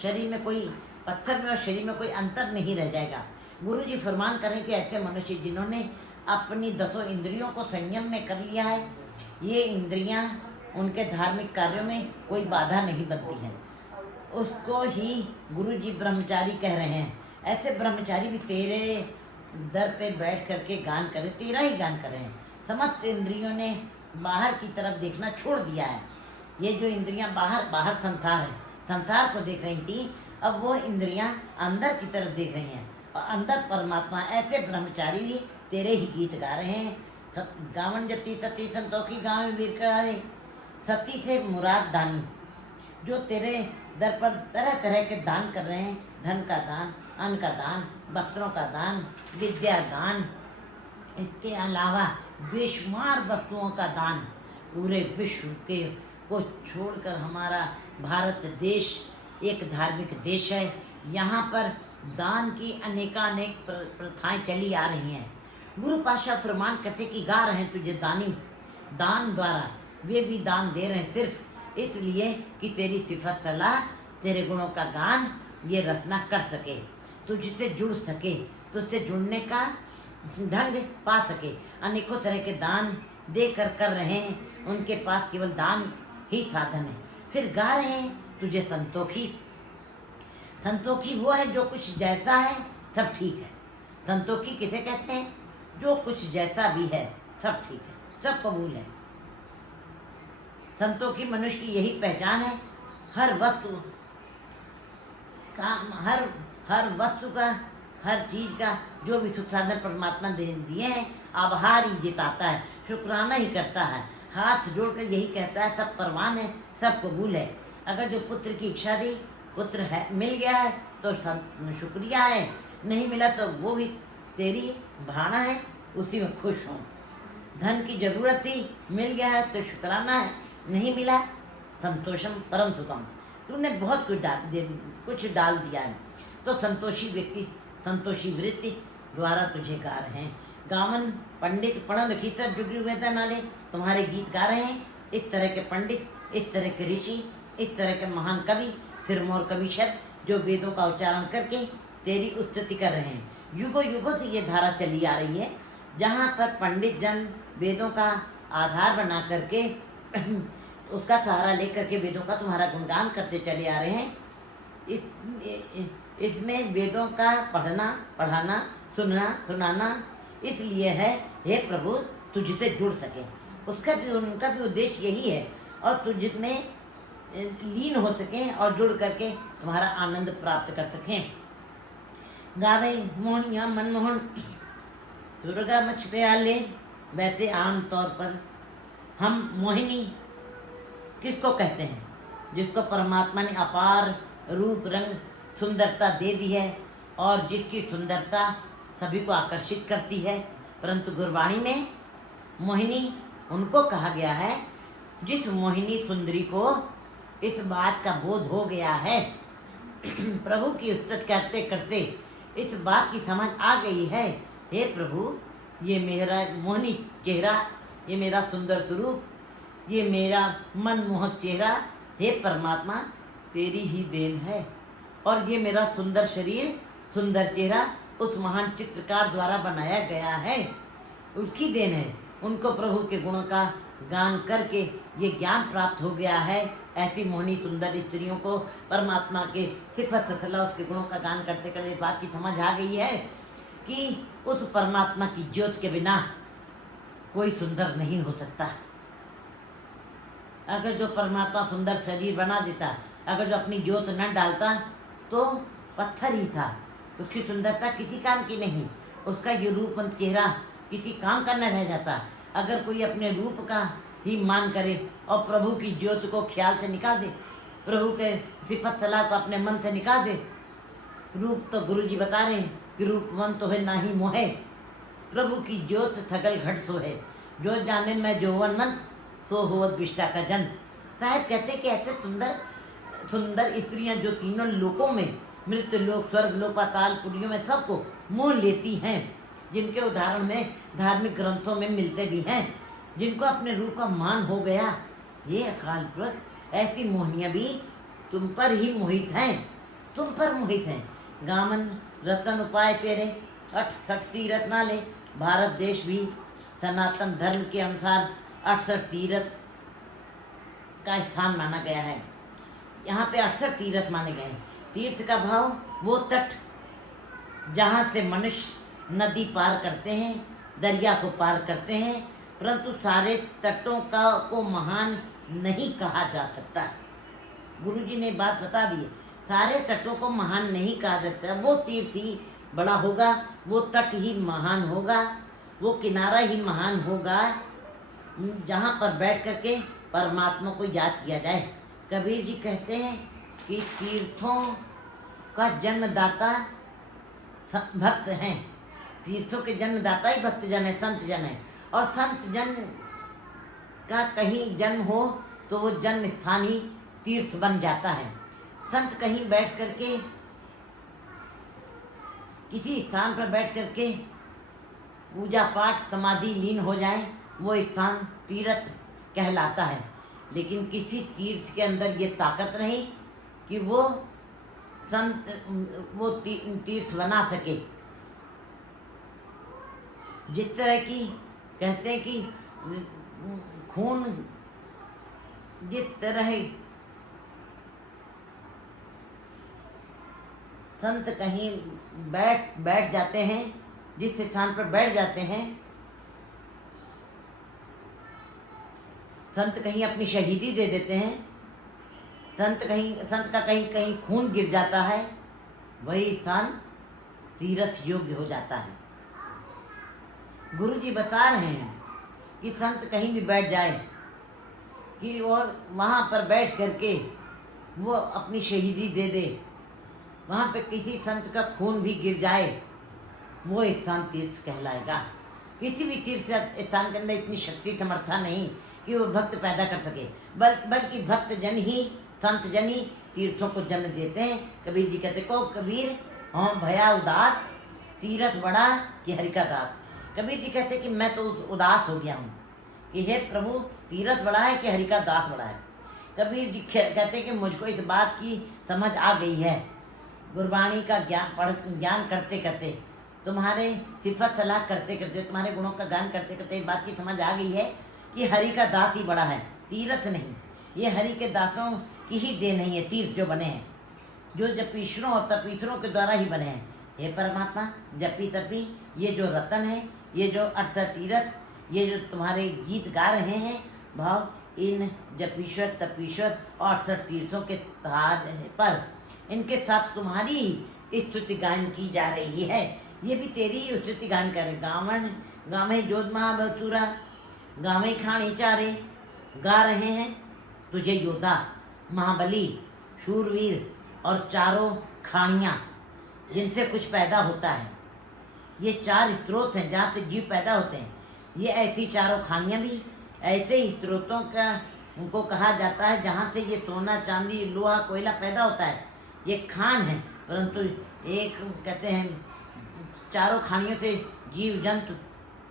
शरीर में कोई पत्थर में और शरीर में कोई अंतर नहीं रह जाएगा। गुरु जी फरमान करें कि ऐसे मनुष्य जिन्होंने अपनी 10 इंद्रियों को संयम में कर लिया है, ये इंद्रियां उनके धार्मिक कार्यों में कोई बाधा नहीं बनती हैं, उसको ही गुरु जी ब्रह्मचारी कह रहे हैं। ऐसे ब्रह्मचारी भी तेरे दर पे बैठ करके गान करे, तेरा ही गान कर रहे हैं। समस्त इंद्रियों ने बाहर की तरफ देखना छोड़ दिया है। ये जो इंद्रियां बाहर संसार है, संसार को देख रही थी, अब वो इंद्रियां अंदर की तरफ देख रही हैं और अंदर परमात्मा। ऐसे ब्रह्मचारी भी तेरे ही गीत गा रहे हैं। गावन जति सती संतोखी गाँव वीर करारे। सती से मुराद दानी, जो तेरे दर पर तरह तरह के दान कर रहे हैं। धन का दान, अन्न का दान, वस्त्रों का दान, विद्या दान, इसके अलावा बेशुमार वस्तुओं का दान। पूरे विश्व के को छोड़कर हमारा भारत देश एक धार्मिक देश है। यहाँ पर दान की अनेकानेक प्रथाएं चली आ रही हैं। गुरु पातशाह फरमान करते कि गा रहे हैं तुझे दानी, दान द्वारा वे भी दान दे रहे हैं सिर्फ इसलिए कि तेरी सिफत सलाह, तेरे गुणों का गान ये रचना कर सके, तुझसे जुड़ सके, तुझसे जुड़ने का ढंग पा सके। अनेकों तरह के दान दे कर रहे हैं, उनके पास केवल दान ही साधन है। फिर गा रहे हैं तुझे संतोखी। संतोखी वो है जो कुछ जैसा है सब ठीक है। संतोखी किसे कहते हैं? जो कुछ जैसा भी है सब ठीक है, सब कबूल है। संतोखी मनुष्य की यही पहचान है। हर वस्तु का, हर वस्तु का, हर चीज का जो भी सुख साधन परमात्मा दिए हैं, आभार ही जिताता है, शुक्राना ही करता है, हाथ जोड़कर यही कहता है सब परवान है, सब कबूल है। अगर जो पुत्र की इच्छा थी, पुत्र है, मिल गया है तो शुक्रिया है, नहीं मिला तो वो भी तेरी भावना है, उसी में खुश हूँ। धन की जरूरत थी, मिल गया है तो शुक्राना है, नहीं मिला संतोषम परम सुखम। तूने बहुत कुछ डाल दिया है तो संतोषी व्यक्ति, संतोषी वृत्ति द्वारा तुझे गा रहे हैं। गावन पंडित पढ़ लिखी तर जुगी वेदा नाले, तुम्हारे गीत गा रहे हैं। इस तरह के पंडित, इस तरह के ऋषि, इस तरह के महान कवि सिरमौर कवीश्वर जो वेदों का उच्चारण करके तेरी स्तुति कर रहे हैं। युगों युगों से ये धारा चली आ रही है, जहाँ पर पंडित जन वेदों का आधार बना करके उसका सहारा लेकर के वेदों का तुम्हारा गुणगान करते चले आ रहे हैं। इसमें वेदों का पढ़ना, पढ़ाना, सुनना, सुनाना इसलिए है हे प्रभु तुझसे जुड़ सके। उनका भी उद्देश्य यही है, और तुझ में लीन हो सकें और जुड़ करके तुम्हारा आनंद प्राप्त कर सकें। गावे मोहनिया मनमोहन सुरगा मछ प्याले। वैसे आम तौर पर हम मोहिनी किसको कहते हैं? जिसको परमात्मा ने अपार रूप रंग सुंदरता दे दी है और जिसकी सुंदरता सभी को आकर्षित करती है। परंतु गुरबाणी में मोहिनी उनको कहा गया है जिस मोहिनी सुंदरी को इस बात का बोध हो गया है, प्रभु की स्तुति करते करते इस बात की समझ आ गई है, हे प्रभु ये मेरा मोहिनी चेहरा, ये मेरा सुंदर स्वरूप, ये मेरा मनमोहक चेहरा, हे परमात्मा तेरी ही देन है। और ये मेरा सुंदर शरीर, सुंदर चेहरा उस महान चित्रकार द्वारा बनाया गया है, उसकी देन है। उनको प्रभु के गुणों का गान करके ये ज्ञान प्राप्त हो गया है। ऐसी मोहनी सुंदर स्त्रियों को परमात्मा के सिफत सतला उसके गुणों का गान करते करते इस बात की समझ आ गई है कि उस परमात्मा की ज्योत के बिना कोई सुंदर नहीं हो सकता। अगर जो परमात्मा सुंदर शरीर बना देता, अगर जो अपनी ज्योत न डालता तो पत्थर ही था, उसकी सुंदरता किसी काम की नहीं, उसका ये रूपवंत चेहरा किसी काम का न रह जाता। अगर कोई अपने रूप का ही मान करे और प्रभु की ज्योत को ख्याल से निकाल दे, प्रभु के सिफत सलाह को अपने मन से निकाल दे। रूप तो गुरु जी बता रहे हैं कि रूपवंत तो है ना ही मोहे, प्रभु की ज्योत थगल घट सो है, जो जाने मैं जौवन मंत सो होवत विष्टा का जन। साहब कहते कि ऐसे सुंदर सुंदर स्त्रियां जो तीनों लोकों में, मृत्यु लोक, स्वर्ग लोक, पाताल पुरियों में सबको मोह लेती हैं, जिनके उदाहरण में धार्मिक ग्रंथों में मिलते भी हैं, जिनको अपने रूप का मान हो गया, ये अकाल पुरख ऐसी मोहनियाँ भी तुम पर ही मोहित हैं, तुम पर मोहित हैं। गामन रतन उपाय तेरे 68 तीरथ नाले। भारत देश भी सनातन धर्म के अनुसार 68 तीर्थ का स्थान माना गया है। यहाँ पे 68 तीर्थ माने गए हैं। तीर्थ का भाव वो तट जहाँ से मनुष्य नदी पार करते हैं, दरिया को पार करते हैं, परंतु सारे तटों का को महान नहीं कहा जा सकता। गुरु जी ने बात बता दी है, सारे तटों को महान नहीं कहा जाता। वो तीर्थ ही बड़ा होगा, वो तट ही महान होगा, वो किनारा ही महान होगा जहाँ पर बैठ करके परमात्मा को याद किया जाए। कबीर जी कहते हैं कि तीर्थों का जन्मदाता भक्त हैं, तीर्थों के जन्मदाता ही भक्त जन है, संत जन है। और संत जन का कहीं जन्म हो तो वो जन्म स्थान ही तीर्थ बन जाता है। संत कहीं बैठ करके, किसी स्थान पर बैठ करके पूजा पाठ समाधि लीन हो जाए, वो स्थान तीर्थ कहलाता है। लेकिन किसी तीर्थ के अंदर ये ताकत नहीं कि वो संत वो तीर्थ बना सके। जिस तरह की कहते हैं कि खून जिस तरह संत कहीं बैठ जाते हैं, जिस स्थान पर बैठ जाते हैं, संत कहीं अपनी शहीदी दे देते हैं, संत का कहीं खून गिर जाता है, वही स्थान तीर्थ योग्य हो जाता है। गुरु जी बता रहे हैं कि संत कहीं भी बैठ जाए कि और वहाँ पर बैठ करके वो अपनी शहीदी दे दे, वहाँ पे किसी संत का खून भी गिर जाए, वो स्थान तीर्थ कहलाएगा। किसी भी तीर्थ स्थान के अंदर इतनी शक्ति समर्था नहीं कि वो भक्त पैदा कर सके, बल्कि भक्त जन ही, संत जन ही तीर्थों को जन्म देते हैं। कबीर जी कहते को कबीर हम भया उदास, तीर्थ बड़ा कि हरि का दास। कबीर जी कहते कि मैं तो उदास हो गया हूँ कि हे प्रभु तीर्थ बड़ा है कि हरि का दास बड़ा है। कबीर जी कहते कि मुझको इस बात की समझ आ गई है, गुरबाणी का ज्ञान करते करते, तुम्हारे सिफत सलाह करते करते, तुम्हारे गुणों का गान करते करते इस बात की समझ आ गई है कि हरि का दास ही बड़ा है, तीर्थ नहीं। ये हरि के दासों की ही देन नहीं है, तीर्थ जो बने हैं, जो जपीश्वरों और तपीश्वरों के द्वारा ही बने हैं। हे परमात्मा, जपी तपी ये जो रतन है, ये जो 68 तीर्थ, ये जो तुम्हारे गीत गा रहे हैं भाव, इन जपीश्वर तपीश्वर और 68 तीर्थों के पर इनके साथ तुम्हारी स्तुति गान की जा रही है। ये भी तेरी स्तुति गान कर गावन गावे जोध महाबसूरा, गावे खानी चारे, गा रहे हैं तुझे योद्धा महाबली शूरवीर और चारों खानियाँ जिनसे कुछ पैदा होता है। ये 4 स्रोत हैं जहाँ से जीव पैदा होते हैं। ये ऐसी चारों खानियाँ भी ऐसे ही स्रोतों का उनको कहा जाता है जहाँ से ये सोना चांदी लोहा कोयला पैदा होता है। ये खान है, परंतु एक कहते हैं चारों खानियों से जीव जंतु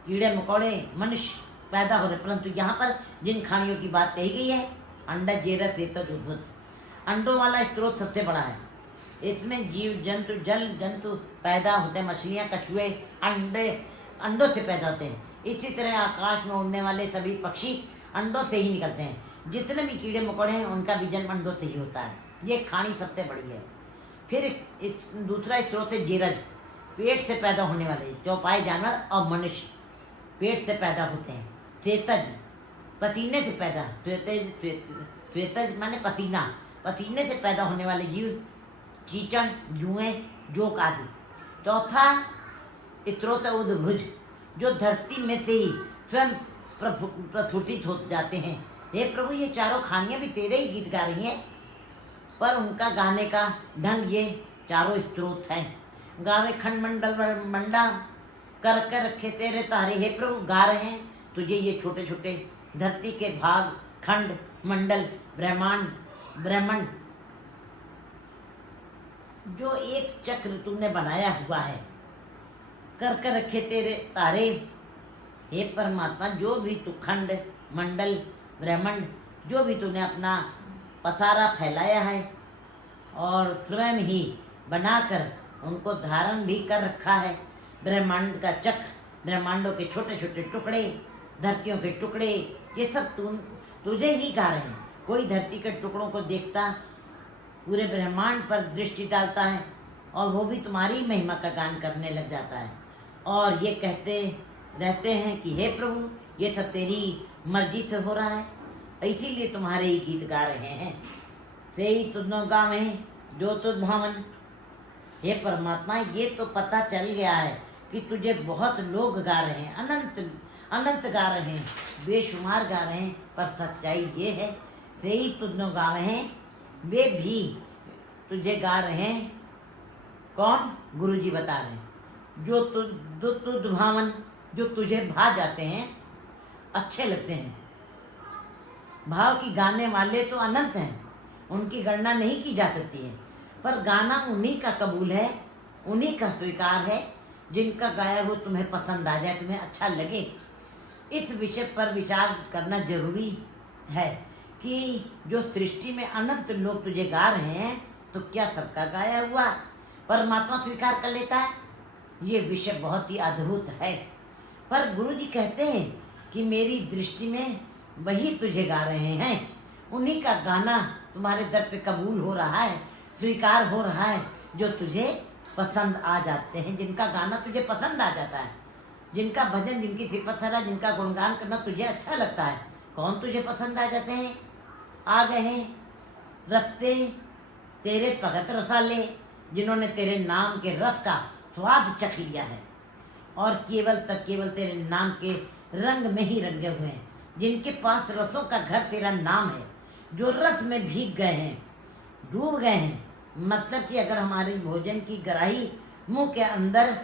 कीड़े मकोड़े मनुष्य पैदा हो रहे, परंतु यहाँ पर जिन खानियों की बात कही गई है, अंडा जेरस सेतज उद्भुत, अंडों वाला स्रोत सबसे बड़ा है। इसमें जीव जंतु जल जंतु पैदा होते हैं, मछलियाँ कछुए अंडों से पैदा होते हैं। इसी तरह आकाश में उड़ने वाले सभी पक्षी अंडों से ही निकलते हैं। जितने भी कीड़े मकोड़े हैं उनका भी जन्म अंडों से ही होता है। ये खानी सबसे बड़ी है। फिर दूसरा स्रोत है जीरज, पेट से पैदा होने वाले चौपाई जानवर और मनुष्य पेट से पैदा होते हैं। त्वेतज पसीने से पैदा, त्वेतज माने पसीना, पसीने से पैदा होने वाले जीव चीचड़ जुएं जोक आदि। चौथा स्रोत उद्भुज, जो धरती में से ही स्वयं प्रस्फुटित हो जाते हैं। हे प्रभु, ये चारों खानियाँ भी तेरे ही गीत गा रही हैं, पर उनका गाने का ढंग ये चारों स्रोत हैं। गावे खंड मंडल मंडा कर कर रखे तेरे तारे। हे प्रभु, गा रहे हैं तुझे ये छोटे छोटे धरती के भाग, खंड मंडल ब्रह्मांड जो एक चक्र तुमने बनाया हुआ है, कर कर रखे तेरे तारे। हे परमात्मा, जो भी तू खंड मंडल ब्रह्मांड जो भी तूने अपना पसारा फैलाया है और स्वयं ही बनाकर उनको धारण भी कर रखा है। ब्रह्मांड का चक्र, ब्रह्मांडों के छोटे छोटे टुकड़े, धरतियों के टुकड़े, ये सब तुझे ही गा रहे हैं। कोई धरती के टुकड़ों को देखता पूरे ब्रह्मांड पर दृष्टि डालता है और वो भी तुम्हारी महिमा का गान करने लग जाता है और ये कहते रहते हैं कि हे प्रभु, ये सब तेरी मर्जी से हो रहा है, इसीलिए तुम्हारे ही गीत गा रहे हैं। से ही तुझनो गावे जो तुझ भावन। हे परमात्मा, ये तो पता चल गया है कि तुझे बहुत लोग गा रहे हैं, अनंत गा रहे हैं, बेशुमार गा रहे हैं, पर सच्चाई ये है से ही तुझनो गावे हैं, वे भी तुझे गा रहे हैं। कौन? गुरु जी बता रहे हैं। जो तुझ भावन, जो तुझे भा जाते हैं, अच्छे लगते हैं। भाव की गाने वाले तो अनंत हैं, उनकी गणना नहीं की जा सकती है, पर गाना उन्हीं का कबूल है, उन्हीं का स्वीकार है जिनका गाया हुआ तुम्हें पसंद आ जाए, तुम्हें अच्छा लगे। इस विषय पर विचार करना जरूरी है कि जो सृष्टि में अनंत लोग तुझे गा रहे हैं, तो क्या सबका गाया हुआ परमात्मा स्वीकार कर लेता है? ये विषय बहुत ही अद्भुत है। पर गुरु जी कहते हैं कि मेरी दृष्टि में वही तुझे गा रहे हैं, उन्हीं का गाना तुम्हारे दर पे कबूल हो रहा है, स्वीकार हो रहा है, जो तुझे पसंद आ जाते हैं, जिनका गाना तुझे पसंद आ जाता है, जिनका भजन, जिनकी सिफत है, जिनका गुणगान करना तुझे अच्छा लगता है। कौन तुझे पसंद आ जाते हैं? आ गए हैं रखते तेरे भगत रसाले, जिन्होंने तेरे नाम के रस का स्वाद चख लिया है और केवल तेरे नाम के रंग में ही रंगे हुए हैं, जिनके पास रसों का घर तेरा नाम है, जो रस में भीग गए हैं, डूब गए हैं। मतलब कि अगर हमारी भोजन की गराही मुंह के अंदर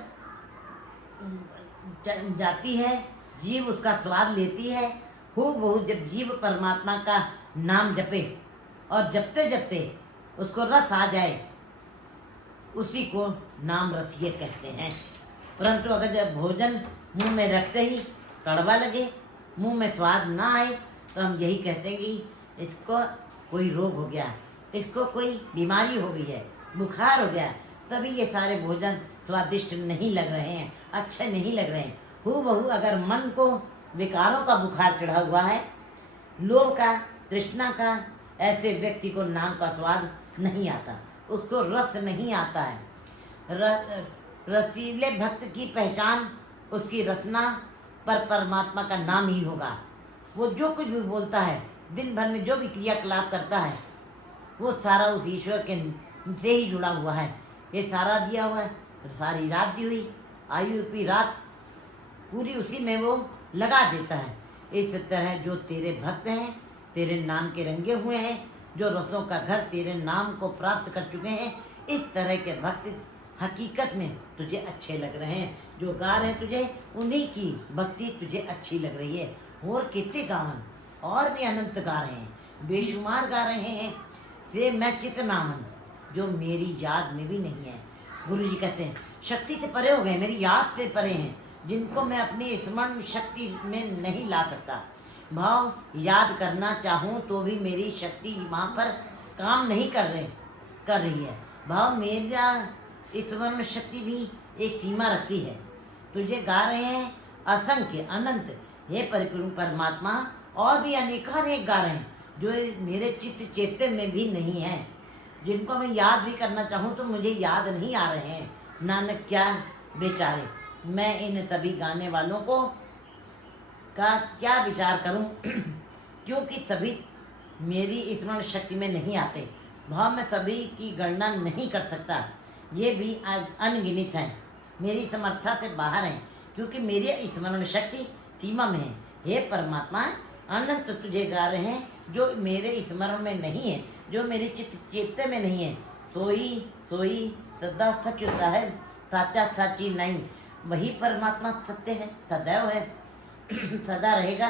जाती है, जीव उसका स्वाद लेती है, हूबहू जब जीव परमात्मा का नाम जपे और जपते जपते उसको रस आ जाए, उसी को नाम रसिए कहते हैं। परंतु अगर जब भोजन मुंह में रखते ही कड़वा लगे, मुंह में स्वाद ना आए, तो हम यही कहते हैं कि इसको कोई रोग हो गया, इसको कोई बीमारी हो गई है, बुखार हो गया, तभी ये सारे भोजन स्वादिष्ट नहीं लग रहे हैं, अच्छे नहीं लग रहे हैं। हूबहू अगर मन को विकारों का बुखार चढ़ा हुआ है, लोभ का, तृष्णा का, ऐसे व्यक्ति को नाम का स्वाद नहीं आता, उसको रस नहीं आता है। रसीले भक्त की पहचान उसकी रचना पर परमात्मा का नाम ही होगा। वो जो कुछ भी बोलता है, दिन भर में जो भी क्रियाकलाप करता है, वो सारा उस ईश्वर के से ही जुड़ा हुआ है। ये सारा दिया हुआ है, सारी रात दी हुई, आयु रूपी रात पूरी उसी में वो लगा देता है। इस तरह जो तेरे भक्त हैं, तेरे नाम के रंगे हुए हैं, जो रसों का घर तेरे नाम को प्राप्त कर चुके हैं, इस तरह के भक्त हकीकत में तुझे अच्छे लग रहे हैं। जो गा रहे हैं तुझे, उन्हीं की भक्ति तुझे अच्छी लग रही है। और कितने गावन और भी अनंत गा रहे हैं, बेशुमार गा रहे हैं। से मैं चित नामन, जो मेरी याद में भी नहीं है। गुरु जी कहते हैं शक्ति से परे हो गए, मेरी याद से परे हैं, जिनको मैं अपनी स्मरण शक्ति में नहीं ला सकता। भाव याद करना चाहूँ तो भी मेरी शक्ति वहाँ पर काम नहीं कर रही है। भाव मेरा स्मरण शक्ति भी एक सीमा रखती है। तुझे गा रहे हैं असंख्य अनंत, हे परिपूर्ण परमात्मा, और भी अनेकानेक गा रहे हैं जो मेरे चित्त चेते में भी नहीं है, जिनको मैं याद भी करना चाहूँ तो मुझे याद नहीं आ रहे हैं। नानक क्या बेचारे, मैं इन सभी गाने वालों को का क्या विचार करूं क्योंकि सभी मेरी स्मरण शक्ति में नहीं आते। भाव में सभी की गणना नहीं कर सकता, ये भी अनगिनत हैं, मेरी समर्था से बाहर हैं, क्योंकि मेरी स्मरण शक्ति सीमा में है। हे परमात्मा, अनंत तुझे गा रहे हैं जो मेरे स्मरण में नहीं है, जो मेरे चित्त चेते में नहीं है। सोई सोई सदा सच होता है, साचा साची नहीं। वही परमात्मा सत्य है, सदैव है, सदा रहेगा।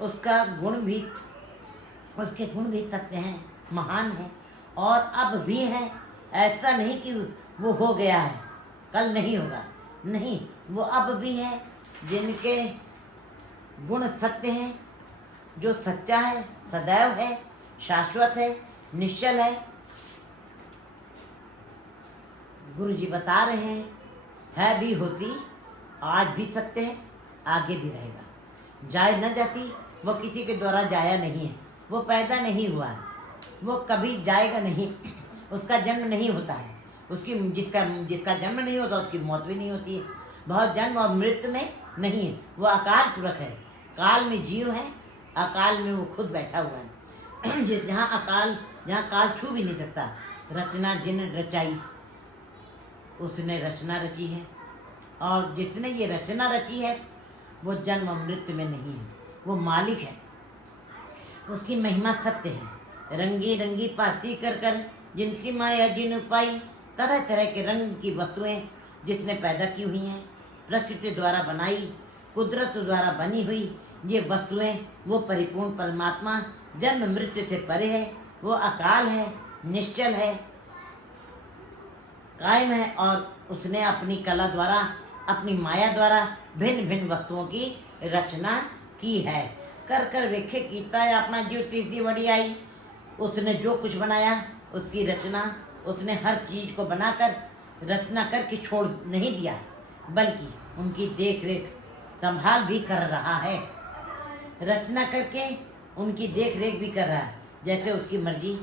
उसका गुण भी, उसके गुण भी सत्य हैं, महान है, और अब भी है। ऐसा नहीं कि वो हो गया है, कल नहीं होगा, नहीं, वो अब भी है। जिनके गुण सत्य हैं, जो सच्चा है, सदैव है, शाश्वत है, निश्चल है। गुरु जी बता रहे हैं, है भी होती, आज भी सत्य है, आगे भी रहेगा। जाए न जाती, वो किसी के द्वारा जाया नहीं है, वो पैदा नहीं हुआ है, वो कभी जाएगा नहीं, उसका जन्म नहीं होता है। उसकी जिसका जन्म नहीं होता उसकी मौत भी नहीं होती है। बहुत जन्म और मृत्यु में नहीं है, वो अकाल पुरख है, काल में जीव है, अकाल में वो खुद बैठा हुआ है। जहाँ काल छू भी नहीं सकता। रचना जिन रचाई, उसने रचना रची है, और जिसने ये रचना रची है वो जन्म मृत्यु में नहीं है, वो मालिक है। उसकी महिमा सत्य है। रंगी रंगी पाती कर कर जिनकी माया जिन पाई, तरह तरह के रंग की वस्तुएं जिसने पैदा की हुई हैं, प्रकृति द्वारा बनाई, कुदरत द्वारा बनी हुई ये वस्तुएं, वो परिपूर्ण परमात्मा जन्म मृत्यु से परे है। वो अकाल है, निश्चल है, कायम है, और उसने अपनी कला द्वारा, अपनी माया द्वारा भिन्न भिन्न वस्तुओं की रचना की है। कर कर वेखे कीता है अपना जीव तीसरी बड़ी आई। उसने जो कुछ बनाया उसकी रचना, उसने हर चीज को बनाकर रचना करके छोड़ नहीं दिया, बल्कि उनकी देख रेख संभाल भी कर रहा है। रचना करके उनकी देख रेख भी कर रहा है, जैसे उसकी मर्जी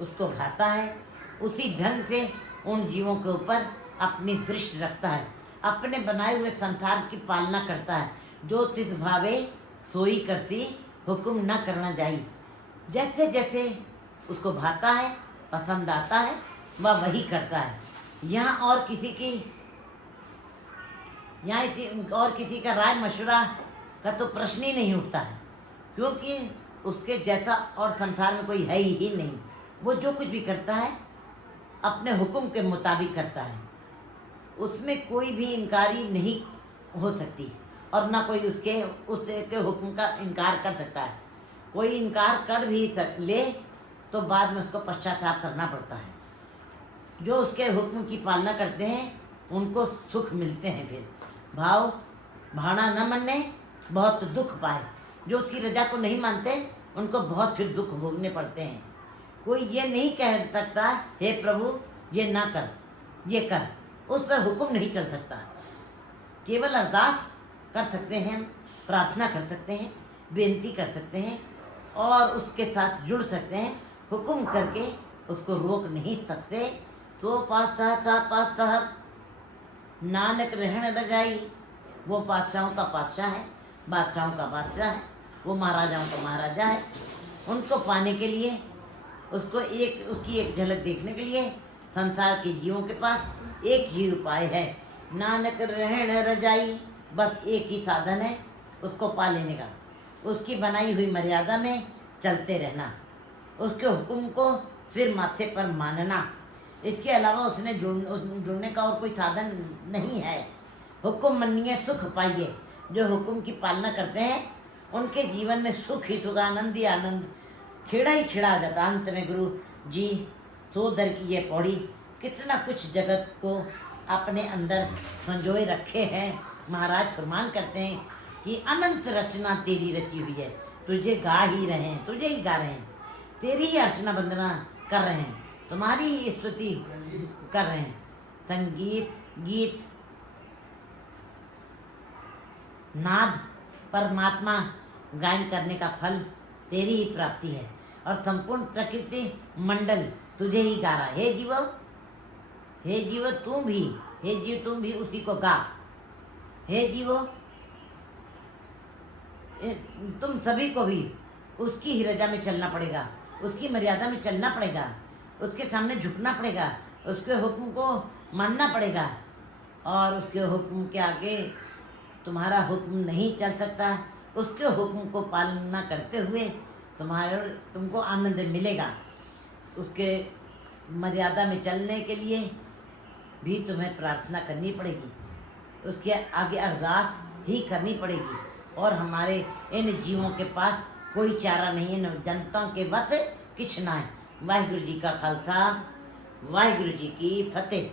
उसको भाता है, उसी ढंग से उन जीवों के ऊपर अपनी दृष्टि रखता है, अपने बनाए हुए संसार की पालना करता है। जो तिस भावे सोई करती, हुक्म न करना जाई। जैसे जैसे उसको भाता है, पसंद आता है, वह वही करता है। यहाँ और किसी का राय मशवरा का तो प्रश्न ही नहीं उठता है, क्योंकि उसके जैसा और संसार में कोई है ही नहीं। वो जो कुछ भी करता है अपने हुक्म के मुताबिक करता है, उसमें कोई भी इनकारी नहीं हो सकती, और ना कोई उसके हुक्म का इनकार कर सकता है। कोई इनकार कर भी ले तो बाद में उसको पश्चाताप करना पड़ता है। जो उसके हुक्म की पालना करते हैं उनको सुख मिलते हैं। फिर भाव भाणा न मनने बहुत दुख पाए। जो उसकी रजा को नहीं मानते उनको बहुत फिर दुख भोगने पड़ते हैं। कोई ये नहीं कह सकता हे प्रभु ये ना कर, ये कर, उस पर हुक्म नहीं चल सकता। केवल अरदास कर सकते हैं, प्रार्थना कर सकते हैं, बेनती कर सकते हैं और उसके साथ जुड़ सकते हैं। हुक्म करके उसको रोक नहीं सकते। तो पातशाह नानक रहन रजाई, वो पातशाहों का पातशाह है, बादशाहों का बादशाह है, वो महाराजाओं का महाराजा है। उनको पाने के लिए, उसकी एक झलक देखने के लिए संसार के जीवों के पास एक ही उपाय है, नानक रहन रजाई। बस एक ही साधन है उसको पा लेने का, उसकी बनाई हुई मर्यादा में चलते रहना, उसके हुक्म को फिर माथे पर मानना। इसके अलावा उसने जुड़ने का और कोई साधन नहीं है। हुक्म मनिए सुख पाइए। जो हुक्म की पालना करते हैं उनके जीवन में सुख ही सुख, आनंद ही आनंद, खिड़ा ही खिड़ा आ जाता। अंत में गुरु जी सोदर की ये पौड़ी कितना कुछ जगत को अपने अंदर संजोए रखे हैं। महाराज फरमान करते हैं कि अनंत रचना तेरी रची हुई है, तुझे गा ही रहे हैं, तुझे ही गा रहे हैं, तेरी ही अर्चना वंदना कर रहे हैं, तुम्हारी ही स्तुति कर रहे हैं। संगीत, गीत, नाद, परमात्मा गायन करने का फल तेरी ही प्राप्ति है और संपूर्ण प्रकृति मंडल तुझे ही गा रहा है। हे जीवो तुम भी उसी को गा। हे जीवो तुम सभी को भी उसकी ही रजा में चलना पड़ेगा, उसकी मर्यादा में चलना पड़ेगा, उसके सामने झुकना पड़ेगा, उसके हुक्म को मानना पड़ेगा और उसके हुक्म के आगे तुम्हारा हुक्म नहीं चल सकता। उसके हुक्म को पालना करते हुए तुमको आनंद मिलेगा। उसके मर्यादा में चलने के लिए भी तुम्हें प्रार्थना करनी पड़ेगी, उसके आगे अरदास ही करनी पड़ेगी। और हमारे इन जीवों के पास कोई चारा नहीं है, जनता के बस किछ ना है। वाहिगुरु जी का खालसा, वाहिगुरु जी की फतेह।